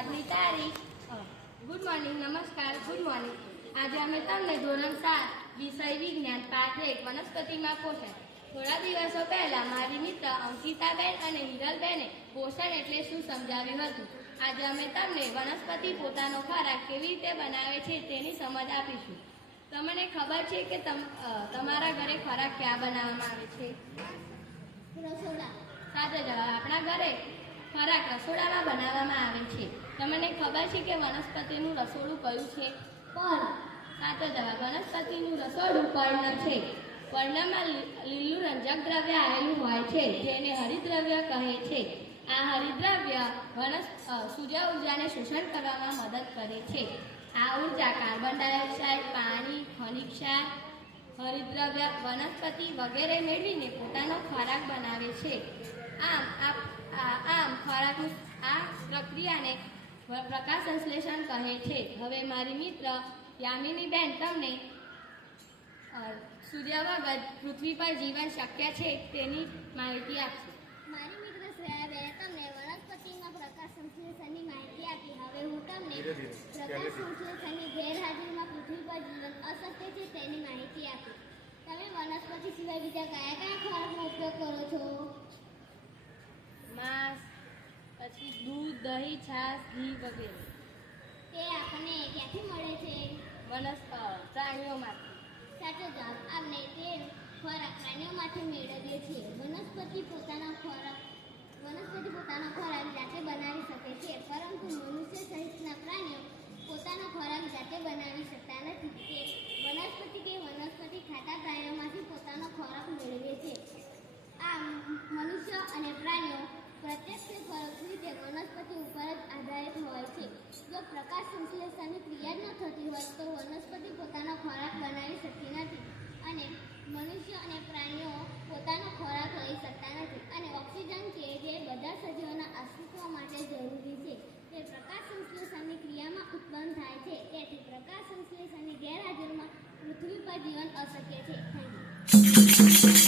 આજની તારીખ? Good morning નમસ્કાર ગુડ મોર્નિંગ. આજે અમે તમને ધોરણ સાત વિષય વિજ્ઞાન પાઠ એક વનસ્પતિમાં પોષણ થોડા દિવસો પહેલા મારી મિત્ર અંકિતાબેન અને હિરલબેને પોષણ એટલે શું સમજાવ્યું હતું? આજે અમે તમને વનસ્પતિ પોતાનો ખોરાક કેવી રીતે બનાવે છે તેની સમજ આપીશું. તમને ખબર છે કે તમ તમારા ઘરે ખોરાક ક્યાં બનાવવામાં આવે છે? સાચો જવાબ આપણા ઘરે? ખોરાક રસોડામાં બનાવવામાં આવે છે. તમને ખબર છે કે વનસ્પતિનું રસોડું કયું છે? પણ સાચો જવાબ, વનસ્પતિનું રસોડું પર્ણ છે. પર્ણમાં લીલું રંજક દ્રવ્ય આવેલું હોય છે, જેને હરિદ્રવ્ય કહે છે. આ હરિદ્રવ્ય વનસ સૂર્ય ઉર્જાને શોષણ કરવામાં મદદ કરે છે. આ ઊર્જા કાર્બન ડાયોક્સાઇડ, પાણી, ખનિજ હરિદ્રવ્ય, વનસ્પતિ વગેરે મેળવીને પોતાનો ખોરાક બનાવે છે. આમ આ આ- આમ ખોરાકનું આ પ્રક્રિયાને પ્રકાશ સંશ્લેષણ કહે છે. હવે મારી મિત્ર યામિની બેન તમને સૂર્ય વગર પૃથ્વી પર જીવન શક્ય છે તેની માહિતી આપશે. મારી મિત્ર શ્રેયાબેને તમને વનસ્પતિમાં પ્રકાશ સંશ્લેષણની માહિતી આપી. હવે હું તમને પ્રકાશ સંશ્લેષણની ગેરહાજરીમાં પૃથ્વી પર જીવન અશક્ય છે તેની માહિતી આપી. તમે વનસ્પતિ સિવાય બીજા કયા કયા ખોરાકનો ઉપયોગ કરો છો? દહીં છાશ ઘી વગેરે. તે આપણને ક્યાંથી મળે છે? વનસ અ, પ્રાણીઓમાંથી. સાચો જવાબ આપણે તે ખોરાક પ્રાણીઓમાંથી મેળવીએ છીએ. વનસ્પતિ પોતાનો ખોરાક વનસ્પતિ પોતાનો ખોરાક જાતે બનાવી શકે છે પરંતુ મનુષ્ય સહિતના પ્રાણીઓ પોતાનો ખોરાક જાતે બનાવી શકતા નથી. તે વનસ્પતિ ખાતા પ્રાણીઓમાંથી પોતાનો ખોરાક મેળવે છે આમ મનુષ્ય અને પ્રાણીઓ પ્રત્યક્ષ કે પરોક્ષ રીતે વનસ્પતિ ઉપર જ આધારિત હોય છે જો પ્રકાશ સંશ્લેષણની ક્રિયા જ ન થતી હોય તો વનસ્પતિ પોતાનો ખોરાક બનાવી શકતી નથી અને મનુષ્ય અને પ્રાણીઓ પોતાનો ખોરાક લઈ શકતા નથી. અને ઓક્સિજન કે જે બધા સજીવોના અસ્તિત્વ માટે જરૂરી છે, તે પ્રકાશ સંશ્લેષણની ક્રિયામાં ઉત્પન્ન થાય છે. તેથી પ્રકાશ સંશ્લેષણની ગેરહાજરીમાં પૃથ્વી પર જીવન અશક્ય છે. Thank you.